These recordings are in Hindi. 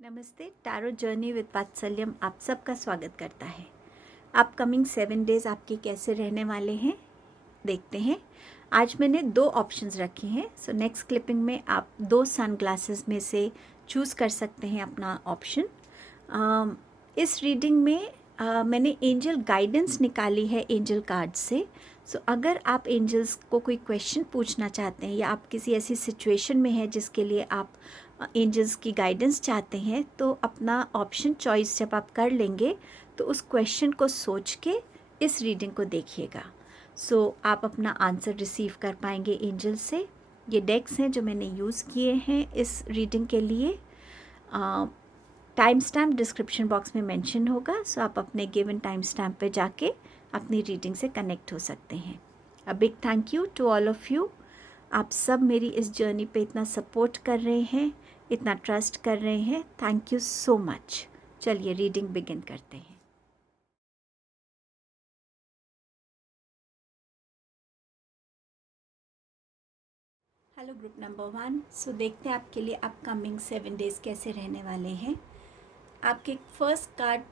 नमस्ते। टैरो जर्नी विद वात्सल्यम आप सबका स्वागत करता है। अपकमिंग 7 डेज़ आपके कैसे रहने वाले हैं देखते हैं। आज मैंने 2 ऑप्शंस रखे हैं। सो नेक्स्ट क्लिपिंग में आप 2 सन ग्लासेस में से चूज़ कर सकते हैं अपना ऑप्शन। इस रीडिंग में मैंने एंजल गाइडेंस निकाली है एंजल कार्ड से। सो अगर आप एंजल्स को कोई क्वेश्चन पूछना चाहते हैं या आप किसी ऐसी सिचुएशन में हैं जिसके लिए आप एंजल्स की गाइडेंस चाहते हैं, तो अपना ऑप्शन चॉइस जब आप कर लेंगे तो उस क्वेश्चन को सोच के इस रीडिंग को देखिएगा। सो आप अपना आंसर रिसीव कर पाएंगे एंजल से। ये डेक्स हैं जो मैंने यूज़ किए हैं इस रीडिंग के लिए। टाइम स्टैम्प डिस्क्रिप्शन बॉक्स में मेंशन होगा, सो आप अपने गिवन टाइम स्टैम्प पे जाके अपनी रीडिंग से कनेक्ट हो सकते हैं। A big thank you to all of you. आप सब मेरी इस जर्नी पे इतना सपोर्ट कर रहे हैं, इतना ट्रस्ट कर रहे हैं। Thank you so much. चलिए रीडिंग बिगिन करते हैं। Hello group number 1। सो देखते हैं आपके लिए अपकमिंग 7 डेज़ कैसे रहने वाले हैं। आपके फर्स्ट कार्ड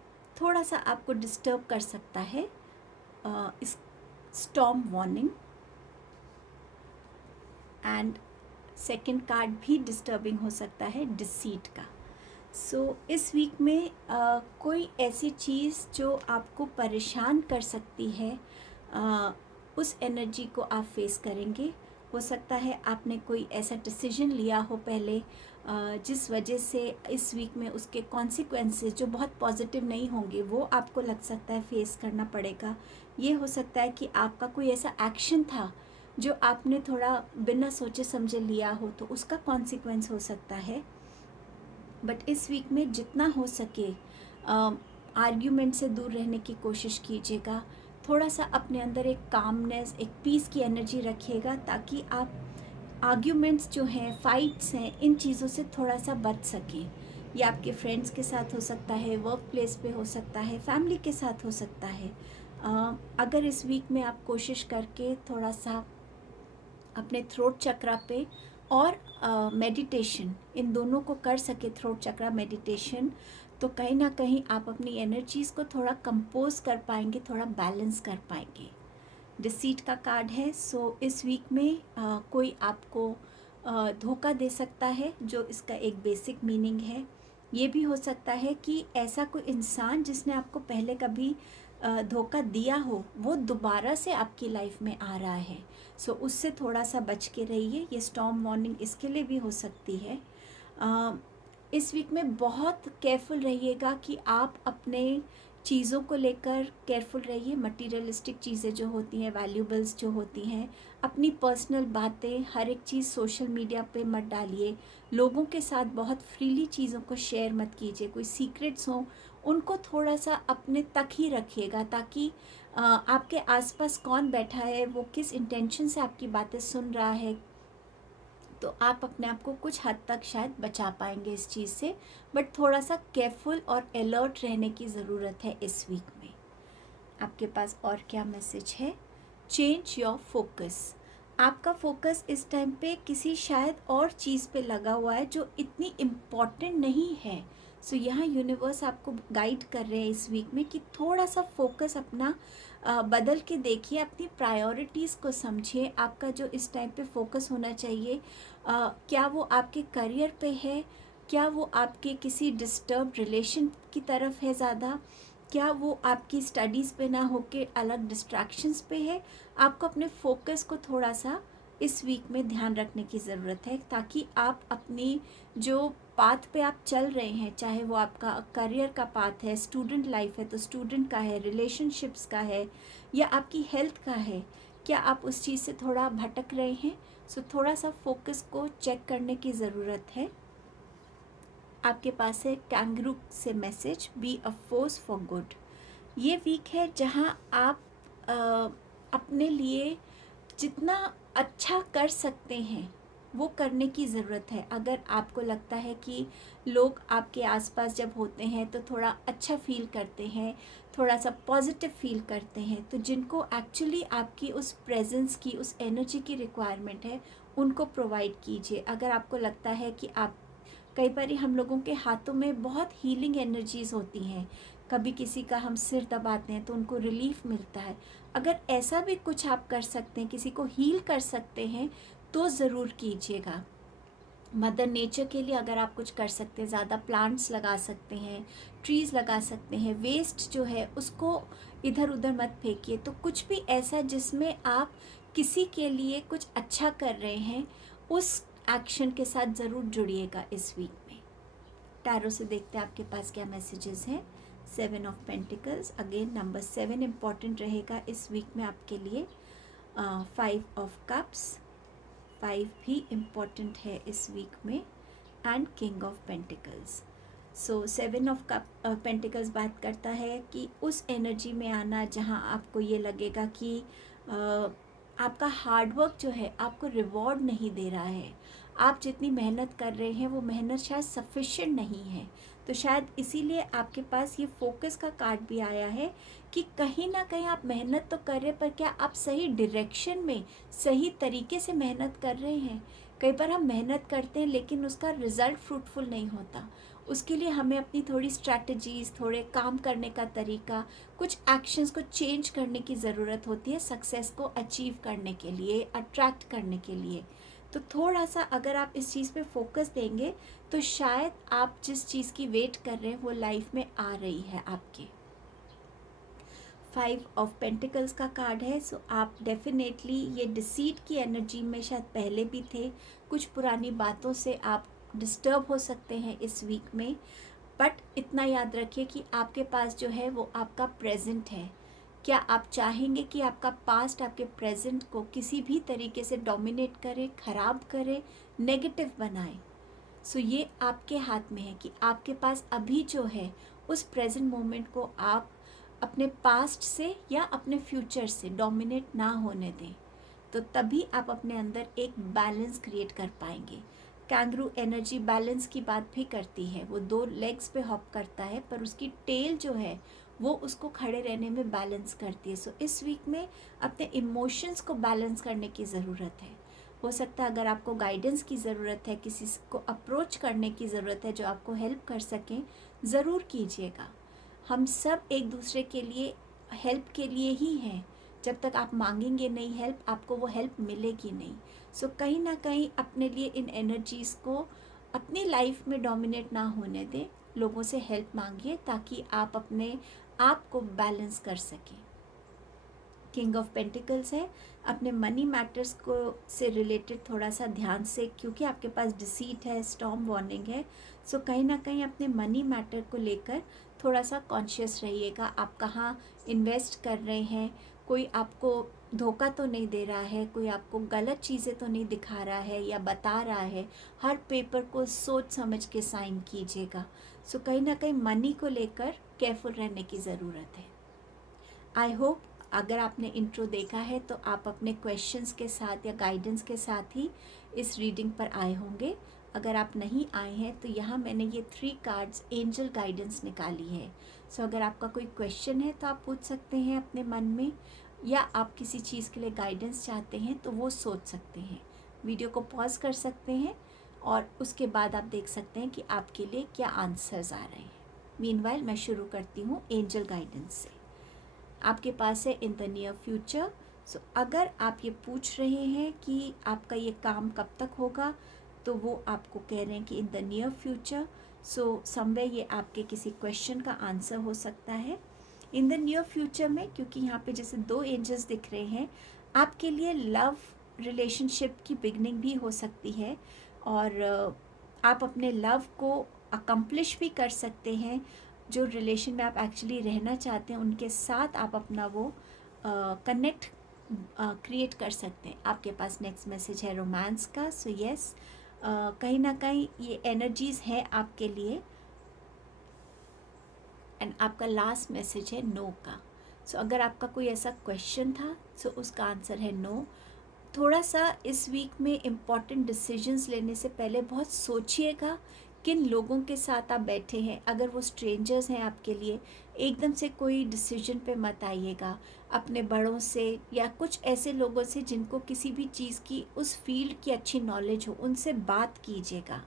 थोड़ा सा आपको डिस्टर्ब कर सकता है, इस storm warning. And second card भी डिस्टर्बिंग हो सकता है, डिसीट का। सो इस वीक में कोई ऐसी चीज़ जो आपको परेशान कर सकती है, उस एनर्जी को आप फेस करेंगे। हो सकता है आपने कोई ऐसा डिसीजन लिया हो पहले, जिस वजह से इस वीक में उसके कॉन्सिक्वेंसेस जो बहुत पॉजिटिव नहीं होंगे वो आपको लग सकता है फेस करना पड़ेगा। ये हो सकता है कि आपका कोई ऐसा एक्शन था जो आपने थोड़ा बिना सोचे समझे लिया हो, तो उसका कॉन्सिक्वेंस हो सकता है। बट इस वीक में जितना हो सके आर्ग्यूमेंट से दूर रहने की कोशिश कीजिएगा। थोड़ा सा अपने अंदर एक कामनेस, एक पीस की एनर्जी रखिएगा, ताकि आप आर्ग्यूमेंट्स जो हैं, फाइट्स हैं, इन चीज़ों से थोड़ा सा बच सकें। ये आपके फ्रेंड्स के साथ हो सकता है, वर्क प्लेस पे हो सकता है, फैमिली के साथ हो सकता है। अगर इस वीक में आप कोशिश करके थोड़ा सा अपने थ्रोट चक्रा पे और मेडिटेशन, इन दोनों को कर सके, थ्रोट चक्रा मेडिटेशन, तो कहीं ना कहीं आप अपनी एनर्जीज़ को थोड़ा कंपोज कर पाएंगे, थोड़ा बैलेंस कर पाएंगे। डिसीट का कार्ड है। सो इस वीक में कोई आपको धोखा दे सकता है, जो इसका एक बेसिक मीनिंग है। ये भी हो सकता है कि ऐसा कोई इंसान जिसने आपको पहले कभी धोखा दिया हो, वो दोबारा से आपकी लाइफ में आ रहा है। सो उससे थोड़ा सा बच के रहिए। ये स्टॉर्म वार्निंग इसके लिए भी हो सकती है। इस वीक में बहुत केयरफुल रहिएगा कि आप अपने चीज़ों को लेकर केयरफुल रहिए। मटीरियलिस्टिक चीज़ें जो होती हैं, वैल्यूबल्स जो होती हैं, अपनी पर्सनल बातें, हर एक चीज़ सोशल मीडिया पे मत डालिए। लोगों के साथ बहुत फ्रीली चीज़ों को शेयर मत कीजिए। कोई सीक्रेट्स हों उनको थोड़ा सा अपने तक ही रखिएगा, ताकि आपके आसपास कौन बैठा है, वो किस इंटेंशन से आपकी बातें सुन रहा है, तो आप अपने आप को कुछ हद तक शायद बचा पाएंगे इस चीज़ से। बट थोड़ा सा केयरफुल और अलर्ट रहने की ज़रूरत है इस वीक में। आपके पास और क्या मैसेज है? Change your focus. आपका फोकस इस टाइम पे किसी शायद और चीज़ पे लगा हुआ है जो इतनी इम्पॉर्टेंट नहीं है। सो यहाँ यूनिवर्स आपको गाइड कर रहे हैं इस वीक में कि थोड़ा सा फोकस अपना बदल के देखिए, अपनी प्रायोरिटीज़ को समझिए। आपका जो इस टाइम पे फोकस होना चाहिए, क्या वो आपके करियर पे है, क्या वो आपके किसी डिस्टर्ब रिलेशन की तरफ है ज़्यादा, क्या वो आपकी स्टडीज़ पे ना होके अलग डिस्ट्रैक्शंस पे है। आपको अपने फोकस को थोड़ा सा इस वीक में ध्यान रखने की ज़रूरत है, ताकि आप अपनी जो पाथ पे आप चल रहे हैं, चाहे वो आपका करियर का पाथ है, स्टूडेंट लाइफ है तो स्टूडेंट का है, रिलेशनशिप्स का है, या आपकी हेल्थ का है, क्या आप उस चीज़ से थोड़ा भटक रहे हैं। सो थोड़ा सा फोकस को चेक करने की ज़रूरत है। आपके पास है कैंगरू से message, be a force for good. ये वीक है जहाँ आप अ, अपने लिए जितना अच्छा कर सकते हैं वो करने की ज़रूरत है। अगर आपको लगता है कि लोग आपके आसपास जब होते हैं तो थोड़ा अच्छा फील करते हैं, थोड़ा सा पॉजिटिव फील करते हैं, तो जिनको एक्चुअली आपकी उस प्रेजेंस की, उस एनर्जी की रिक्वायरमेंट है, उनको प्रोवाइड कीजिए। अगर आपको लगता है कि आप कई बार हम लोगों के हाथों में बहुत हीलिंग एनर्जीज़ होती हैं, कभी किसी का हम सिर दबाते हैं तो उनको रिलीफ मिलता है। अगर ऐसा भी कुछ आप कर सकते हैं, किसी को हील कर सकते हैं, तो ज़रूर कीजिएगा। मदर नेचर के लिए अगर आप कुछ कर सकते हैं, ज़्यादा प्लांट्स लगा सकते हैं, ट्रीज़ लगा सकते हैं, वेस्ट जो है उसको इधर उधर मत फेंकिए। तो कुछ भी ऐसा जिसमें आप किसी के लिए कुछ अच्छा कर रहे हैं, उस एक्शन के साथ ज़रूर जुड़िएगा इस वीक में। टैरो से देखते हैं आपके पास क्या मैसेजेस हैं। 7 of pentacles, again number 7 important रहेगा इस वीक में आपके लिए। 5 ऑफ कप्स, 5 भी इम्पॉर्टेंट है इस वीक में, and king of pentacles. So 7 of pentacles बात करता है कि उस एनर्जी में आना जहाँ आपको ये लगेगा कि आपका हार्डवर्क जो है आपको रिवॉर्ड नहीं दे रहा है, आप जितनी मेहनत कर रहे हैं वो मेहनत शायद सफिशिएंट नहीं है। तो शायद इसीलिए आपके पास ये फोकस का कार्ड भी आया है कि कहीं ना कहीं आप मेहनत तो कर रहे हैं, पर क्या आप सही डायरेक्शन में, सही तरीके से मेहनत कर रहे हैं। कई बार हम मेहनत करते हैं लेकिन उसका रिज़ल्ट फ्रूटफुल नहीं होता। उसके लिए हमें अपनी थोड़ी स्ट्रैटेजीज़, थोड़े काम करने का तरीका, कुछ एक्शंस को चेंज करने की ज़रूरत होती है सक्सेस को अचीव करने के लिए, अट्रैक्ट करने के लिए। तो थोड़ा सा अगर आप इस चीज़ पे फोकस देंगे तो शायद आप जिस चीज़ की वेट कर रहे हैं वो लाइफ में आ रही है आपके। 5 ऑफ पेंटिकल्स का कार्ड है। सो आप डेफिनेटली ये डिसीट की एनर्जी में शायद पहले भी थे, कुछ पुरानी बातों से आप डिस्टर्ब हो सकते हैं इस वीक में, बट इतना याद रखिए कि आपके पास जो है वो आपका प्रेजेंट है। क्या आप चाहेंगे कि आपका पास्ट आपके प्रेजेंट को किसी भी तरीके से डोमिनेट करे, ख़राब करे, नेगेटिव बनाए? सो ये आपके हाथ में है कि आपके पास अभी जो है उस प्रेजेंट मोमेंट को आप अपने पास्ट से या अपने फ्यूचर से डोमिनेट ना होने दें, तो तभी आप अपने अंदर एक बैलेंस क्रिएट कर पाएंगे। कैंगरू एनर्जी बैलेंस की बात भी करती है, वो 2 लेग्स पे हॉप करता है पर उसकी टेल जो है वो उसको खड़े रहने में बैलेंस करती है। सो इस वीक में अपने इमोशंस को बैलेंस करने की ज़रूरत है। हो सकता है अगर आपको गाइडेंस की ज़रूरत है, किसी को अप्रोच करने की ज़रूरत है जो आपको हेल्प कर सकें, ज़रूर कीजिएगा। हम सब एक दूसरे के लिए हेल्प के लिए ही हैं। जब तक आप मांगेंगे नहीं हेल्प, आपको वो हेल्प मिलेगी नहीं। सो कहीं ना कहीं अपने लिए इन एनर्जीज़ को अपनी लाइफ में डोमिनेट ना होने दें, लोगों से हेल्प मांगिए ताकि आप अपने आप को बैलेंस कर सकें। किंग ऑफ पेंटिकल्स है, अपने मनी मैटर्स को से रिलेटेड थोड़ा सा ध्यान से, क्योंकि आपके पास डिसीट है, स्टॉर्म वार्निंग है। सो कहीं ना कहीं अपने मनी मैटर को लेकर थोड़ा सा कॉन्शियस रहिएगा। आप कहाँ इन्वेस्ट कर रहे हैं, कोई आपको धोखा तो नहीं दे रहा है, कोई आपको गलत चीज़ें तो नहीं दिखा रहा है या बता रहा है। हर पेपर को सोच समझ के साइन कीजिएगा। सो कहीं ना कहीं मनी को लेकर केयरफुल रहने की ज़रूरत है। आई होप अगर आपने इंट्रो देखा है तो आप अपने क्वेश्चंस के साथ या गाइडेंस के साथ ही इस रीडिंग पर आए होंगे। अगर आप नहीं आए हैं तो यहाँ मैंने ये 3 कार्ड्स एंजल गाइडेंस निकाली है। सो अगर आपका कोई क्वेश्चन है तो आप पूछ सकते हैं अपने मन में, या आप किसी चीज़ के लिए गाइडेंस चाहते हैं तो वो सोच सकते हैं। वीडियो को पॉज कर सकते हैं और उसके बाद आप देख सकते हैं कि आपके लिए क्या आंसर्स आ रहे हैं। मीनवाइल मैं शुरू करती हूँ एंजल गाइडेंस से। आपके पास है इन द नियर फ्यूचर। सो अगर आप ये पूछ रहे हैं कि आपका ये काम कब तक होगा, तो वो आपको कह रहे हैं कि in the near future. So somewhere ये आपके किसी क्वेश्चन का आंसर हो सकता है। इन द नियर फ्यूचर में, क्योंकि यहाँ पे जैसे 2 एंजल्स दिख रहे हैं, आपके लिए लव रिलेशनशिप की बिगनिंग भी हो सकती है, और आप अपने लव को अकम्प्लिश भी कर सकते हैं। जो रिलेशन में आप एक्चुअली रहना चाहते हैं उनके साथ आप अपना वो कनेक्ट क्रिएट कर सकते हैं। आपके पास नेक्स्ट मैसेज है रोमांस का। सो यस, कहीं ना कहीं ये एनर्जीज़ है आपके लिए। एंड आपका लास्ट मैसेज है नो का। सो अगर आपका कोई ऐसा क्वेश्चन था, सो उसका आंसर है नो। थोड़ा सा इस वीक में इम्पॉर्टेंट डिसीजंस लेने से पहले बहुत सोचिएगा किन लोगों के साथ आप बैठे हैं। अगर वो स्ट्रेंजर्स हैं आपके लिए, एकदम से कोई डिसीजन पे मत आइएगा। अपने बड़ों से या कुछ ऐसे लोगों से जिनको किसी भी चीज़ की, उस फील्ड की अच्छी नॉलेज हो, उनसे बात कीजिएगा।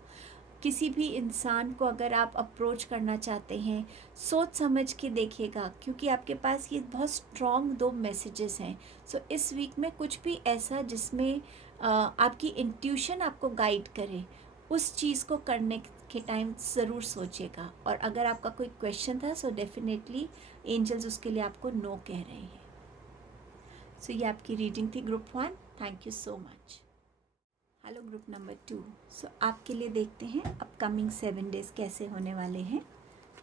किसी भी इंसान को अगर आप अप्रोच करना चाहते हैं, सोच समझ के देखिएगा, क्योंकि आपके पास ये बहुत स्ट्रॉन्ग 2 मैसेजेस हैं। सो इस वीक में कुछ भी ऐसा जिसमें आपकी इंट्यूशन आपको गाइड करे, उस चीज़ को करने के टाइम ज़रूर सोचिएगा। और अगर आपका कोई क्वेश्चन था, सो डेफिनेटली एंजल्स उसके लिए आपको नो कह रहे हैं। सो ये आपकी रीडिंग थी group 1। Thank you so much. Hello group number 2। सो आपके लिए देखते हैं अपकमिंग 7 डेज़ कैसे होने वाले हैं।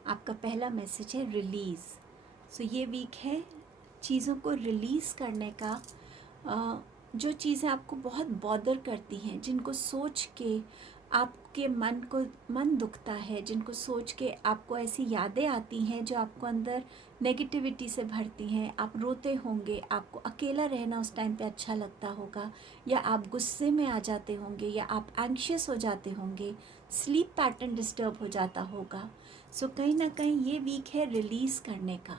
आपका पहला मैसेज है रिलीज़। सो ये वीक है चीज़ों को रिलीज़ करने का। जो चीज़ें आपको बहुत बॉदर करती हैं, जिनको सोच के आपके मन दुखता है, जिनको सोच के आपको ऐसी यादें आती हैं जो आपको अंदर नेगेटिविटी से भरती हैं, आप रोते होंगे, आपको अकेला रहना उस टाइम पे अच्छा लगता होगा, या आप गुस्से में आ जाते होंगे, या आप एंग्शियस हो जाते होंगे, स्लीप पैटर्न डिस्टर्ब हो जाता होगा। सो कहीं ना कहीं ये वीक है रिलीज़ करने का।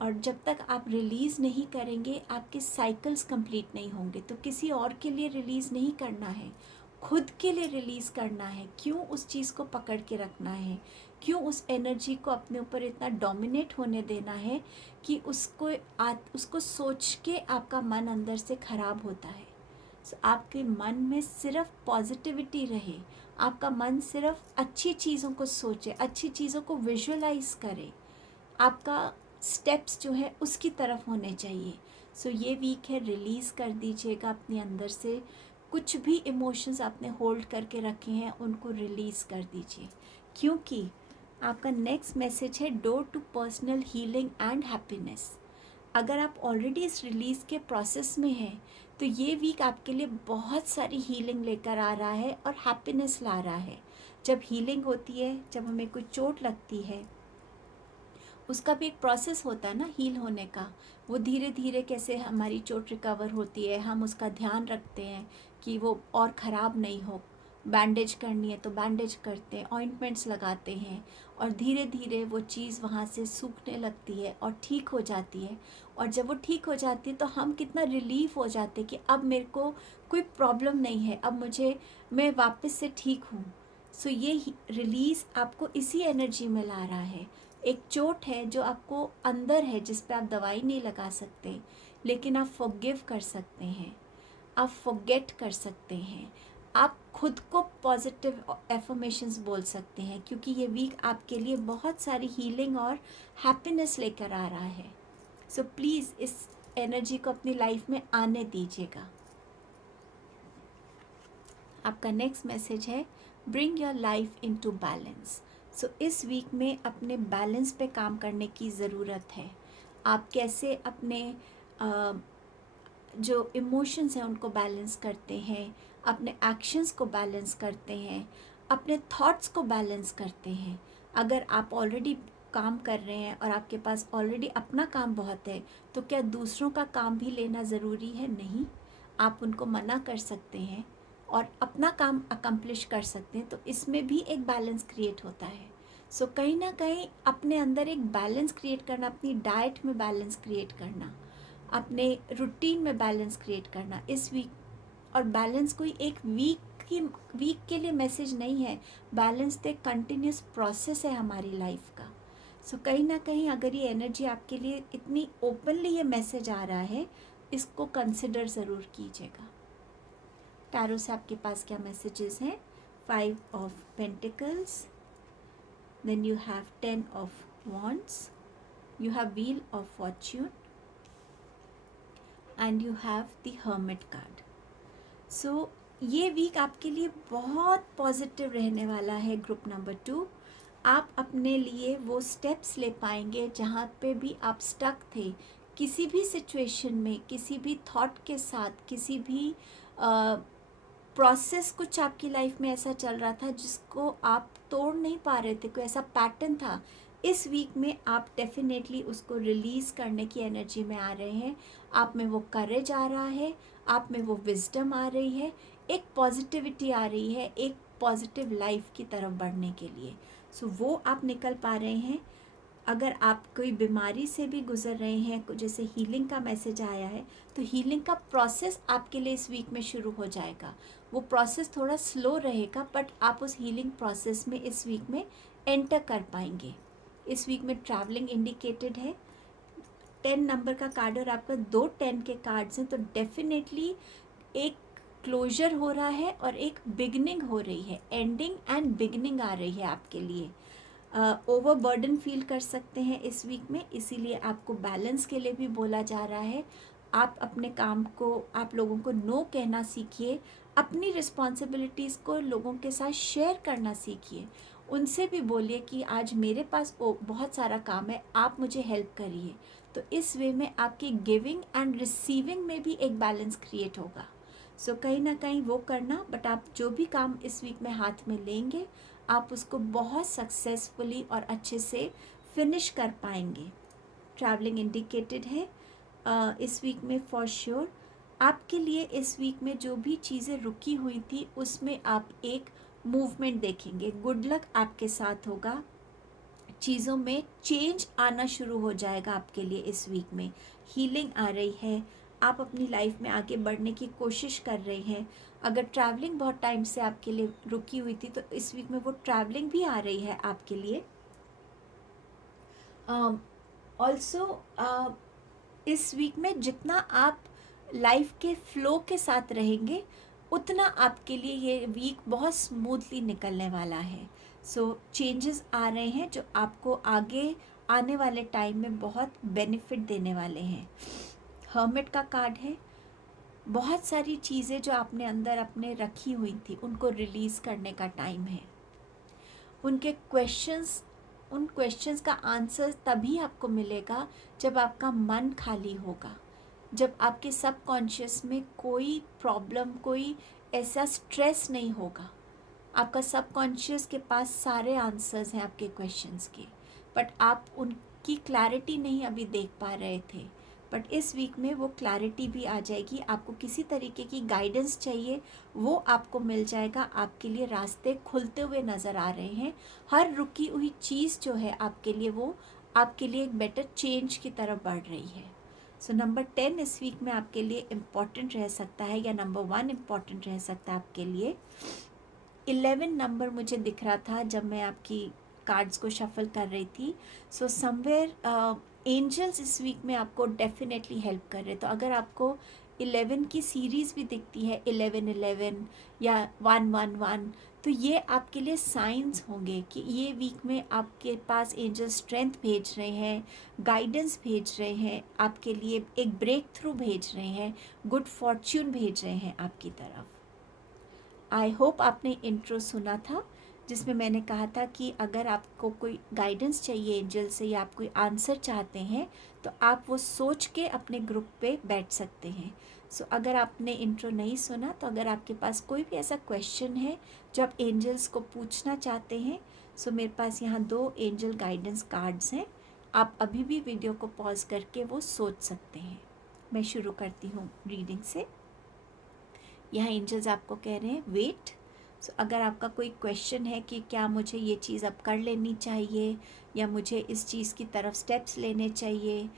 और जब तक आप रिलीज़ नहीं करेंगे, आपके साइकिल्स कंप्लीट नहीं होंगे। तो किसी और के लिए रिलीज़ नहीं करना है, खुद के लिए रिलीज़ करना है। क्यों उस चीज़ को पकड़ के रखना है, क्यों उस एनर्जी को अपने ऊपर इतना डोमिनेट होने देना है कि उसको सोच के आपका मन अंदर से ख़राब होता है। सो आपके मन में सिर्फ पॉजिटिविटी रहे, आपका मन सिर्फ अच्छी चीज़ों को सोचे, अच्छी चीज़ों को विजुअलाइज करे, आपका स्टेप्स जो है उसकी तरफ होने चाहिए। सो ये वीक है रिलीज़ कर दीजिएगा अपने अंदर से। कुछ भी इमोशंस आपने होल्ड करके रखे हैं उनको रिलीज़ कर दीजिए, क्योंकि आपका नेक्स्ट मैसेज है door to personal healing and happiness. अगर आप ऑलरेडी इस रिलीज़ के प्रोसेस में हैं, तो ये वीक आपके लिए बहुत सारी हीलिंग लेकर आ रहा है और हैप्पीनेस ला रहा है। जब हीलिंग होती है, जब हमें कोई चोट लगती है, उसका भी एक प्रोसेस होता है ना हील होने का। वो धीरे धीरे कैसे हमारी चोट रिकवर होती है, हम उसका ध्यान रखते हैं कि वो और ख़राब नहीं हो। बैंडेज करनी है तो बैंडेज करते हैं, ऑइंटमेंट्स लगाते हैं, और धीरे धीरे वो चीज़ वहाँ से सूखने लगती है और ठीक हो जाती है। और जब वो ठीक हो जाती है तो हम कितना रिलीफ हो जाते हैं कि अब मेरे को कोई प्रॉब्लम नहीं है, अब मैं वापस से ठीक हूँ। सो ये रिलीज़ आपको इसी एनर्जी में ला रहा है। एक चोट है जो आपको अंदर है, जिस पे आप दवाई नहीं लगा सकते, लेकिन आप फॉरगिव कर सकते हैं, आप फॉरगेट कर सकते हैं, आप खुद को पॉजिटिव एफर्मेशंस बोल सकते हैं, क्योंकि ये वीक आपके लिए बहुत सारी हीलिंग और हैप्पीनेस लेकर आ रहा है। सो प्लीज़ इस एनर्जी को अपनी लाइफ में आने दीजिएगा। आपका नेक्स्ट मैसेज है bring your life into balance. So इस वीक में अपने बैलेंस पे काम करने की ज़रूरत है। आप कैसे अपने जो इमोशंस हैं उनको बैलेंस करते हैं, अपने एक्शंस को बैलेंस करते हैं, अपने थॉट्स को बैलेंस करते हैं। अगर आप ऑलरेडी काम कर रहे हैं और आपके पास ऑलरेडी अपना काम बहुत है, तो क्या दूसरों का काम भी लेना ज़रूरी है? नहीं, आप उनको मना कर सकते हैं और अपना काम अकम्प्लिश कर सकते हैं। तो इसमें भी एक बैलेंस क्रिएट होता है। सो कहीं ना कहीं अपने अंदर एक बैलेंस क्रिएट करना, अपनी डाइट में बैलेंस क्रिएट करना, अपने रूटीन में बैलेंस क्रिएट करना इस वीक। और बैलेंस कोई एक वीक के लिए मैसेज नहीं है, बैलेंस तो एक कंटिन्यूस प्रोसेस है हमारी लाइफ का। सो कहीं ना कहीं अगर ये एनर्जी आपके लिए इतनी ओपनली ये मैसेज आ रहा है, इसको कंसिडर ज़रूर कीजिएगा। टैरो से आपके पास क्या मैसेजेस हैं? 5 of pentacles, then you have 10 of wands, you have wheel of fortune, and you have the hermit card. So ये वीक आपके लिए बहुत पॉजिटिव रहने वाला है ग्रुप नंबर 2। आप अपने लिए वो स्टेप्स ले पाएंगे जहाँ पे भी आप स्टक थे, किसी भी सिचुएशन में, किसी भी थॉट के साथ, किसी भी प्रोसेस कुछ आपकी लाइफ में ऐसा चल रहा था जिसको आप तोड़ नहीं पा रहे थे, कोई ऐसा पैटर्न था। इस वीक में आप डेफिनेटली उसको रिलीज़ करने की एनर्जी में आ रहे हैं। आप में वो करेज आ रहा है, आप में वो विजडम आ रही है, एक पॉजिटिविटी आ रही है, एक पॉजिटिव लाइफ की तरफ बढ़ने के लिए। सो वो आप निकल पा रहे हैं। अगर आप कोई बीमारी से भी गुजर रहे हैं, जैसे हीलिंग का मैसेज आया है, तो हीलिंग का प्रोसेस आपके लिए इस वीक में शुरू हो जाएगा। वो प्रोसेस थोड़ा स्लो रहेगा, बट आप उस हीलिंग प्रोसेस में इस वीक में एंटर कर पाएंगे। इस वीक में ट्रैवलिंग इंडिकेटेड है। 10 नंबर का कार्ड और आपका 2 10 के कार्ड्स हैं, तो डेफिनेटली एक क्लोजर हो रहा है और एक बिगनिंग हो रही है, एंडिंग एंड बिगनिंग आ रही है आपके लिए। ओवर बर्डन फील कर सकते हैं इस वीक में, इसीलिए आपको बैलेंस के लिए भी बोला जा रहा है। आप अपने काम को, आप लोगों को नो कहना सीखिए, अपनी रिस्पॉन्सिबिलिटीज़ को लोगों के साथ शेयर करना सीखिए। उनसे भी बोलिए कि आज मेरे पास बहुत सारा काम है, आप मुझे हेल्प करिए। तो इस वे में आपकी गिविंग एंड रिसीविंग में भी एक बैलेंस क्रिएट होगा। सो कहीं ना कहीं वो करना, बट आप जो भी काम इस वीक में हाथ में लेंगे, आप उसको बहुत सक्सेसफुली और अच्छे से फिनिश कर पाएंगे। ट्रैवलिंग इंडिकेटेड है इस वीक में फॉर श्योर। आपके लिए इस वीक में जो भी चीज़ें रुकी हुई थी उसमें आप एक मूवमेंट देखेंगे। गुड लक आपके साथ होगा, चीज़ों में चेंज आना शुरू हो जाएगा आपके लिए इस वीक में। हीलिंग आ रही है, आप अपनी लाइफ में आगे बढ़ने की कोशिश कर रहे हैं। अगर ट्रैवलिंग बहुत टाइम से आपके लिए रुकी हुई थी तो इस वीक में वो ट्रैवलिंग भी आ रही है आपके लिए। ऑल्सो इस वीक में जितना आप लाइफ के फ्लो के साथ रहेंगे उतना आपके लिए ये वीक बहुत स्मूथली निकलने वाला है। सो चेंजेस आ रहे हैं जो आपको आगे आने वाले टाइम में बहुत बेनिफिट देने वाले हैं। हर्मिट का कार्ड है। बहुत सारी चीज़ें जो आपने अंदर अपने रखी हुई थी उनको रिलीज़ करने का टाइम है। उन क्वेश्चंस का आंसर तभी आपको मिलेगा जब आपका मन खाली होगा, जब आपके सबकॉन्शियस में कोई प्रॉब्लम, कोई ऐसा स्ट्रेस नहीं होगा। आपका सबकॉन्शियस के पास सारे आंसर्स हैं आपके क्वेश्चंस के, बट आप उनकी क्लैरिटी नहीं अभी देख पा रहे थे। बट इस वीक में वो क्लैरिटी भी आ जाएगी। आपको किसी तरीके की गाइडेंस चाहिए, वो आपको मिल जाएगा। आपके लिए रास्ते खुलते हुए नज़र आ रहे हैं। हर रुकी हुई चीज़ जो है आपके लिए, वो आपके लिए एक बेटर चेंज की तरफ बढ़ रही है। सो नंबर 10 इस वीक में आपके लिए इम्पॉर्टेंट रह सकता है, या नंबर 1 इम्पॉर्टेंट रह सकता है आपके लिए। 11 नंबर मुझे दिख रहा था जब मैं आपकी कार्ड्स को शफल कर रही थी। सो समवेयर एंजल्स इस वीक में आपको डेफिनेटली हेल्प कर रहे। तो अगर आपको 11 की सीरीज़ भी दिखती है, 11-11 या 1-1-1, तो ये आपके लिए साइंस होंगे कि ये वीक में आपके पास एंजल स्ट्रेंथ भेज रहे हैं, गाइडेंस भेज रहे हैं, आपके लिए एक ब्रेक थ्रू भेज रहे हैं, गुड फॉर्च्यून भेज रहे हैं आपकी तरफ। आई होप आपने इंट्रो सुना था जिसमें मैंने कहा था कि अगर आपको कोई गाइडेंस चाहिए एंजल से, या आप कोई आंसर चाहते हैं, तो आप वो सोच के अपने ग्रुप पे बैठ सकते हैं। सो अगर आपने इंट्रो नहीं सुना, तो अगर आपके पास कोई भी ऐसा क्वेश्चन है जो आप एंजल्स को पूछना चाहते हैं, सो मेरे पास यहाँ 2 एंजल गाइडेंस कार्ड्स हैं। आप अभी भी वीडियो को पॉज करके वो सोच सकते हैं। मैं शुरू करती हूँ रीडिंग से। यहाँ एंजल्स आपको कह रहे हैं वेट। सो अगर आपका कोई क्वेश्चन है कि क्या मुझे ये चीज़ अब कर लेनी चाहिए, या मुझे इस चीज़ की तरफ स्टेप्स लेने चाहिए,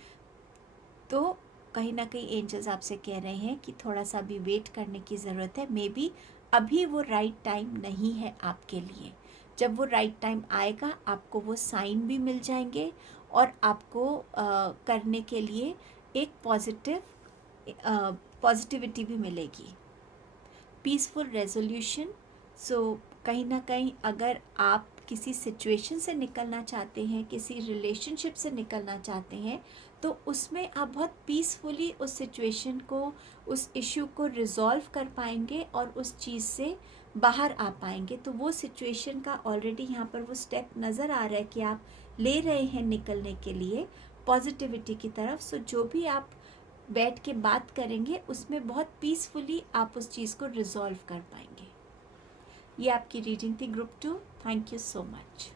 तो कहीं ना कहीं एंजल्स आपसे कह रहे हैं कि थोड़ा सा भी वेट करने की ज़रूरत है। मे बी अभी वो राइट टाइम नहीं है आपके लिए। जब वो राइट टाइम आएगा आपको वो साइन भी मिल जाएंगे, और आपको करने के लिए एक पॉजिटिविटी भी मिलेगी। Peaceful resolution. सो कहीं ना कहीं अगर आप किसी सिचुएशन से निकलना चाहते हैं, किसी रिलेशनशिप से निकलना चाहते हैं, तो उसमें आप बहुत पीसफुली उस सिचुएशन को, उस इश्यू को रिजॉल्व कर पाएंगे और उस चीज़ से बाहर आ पाएंगे। तो वो सिचुएशन का ऑलरेडी यहाँ पर वो स्टेप नज़र आ रहा है कि आप ले रहे हैं निकलने के लिए पॉजिटिविटी की तरफ। सो जो भी आप बैठ के बात करेंगे उसमें बहुत पीसफुली आप उस चीज़ को रिजॉल्व कर पाएंगे। ये आपकी रीडिंग थी group 2। Thank you so much.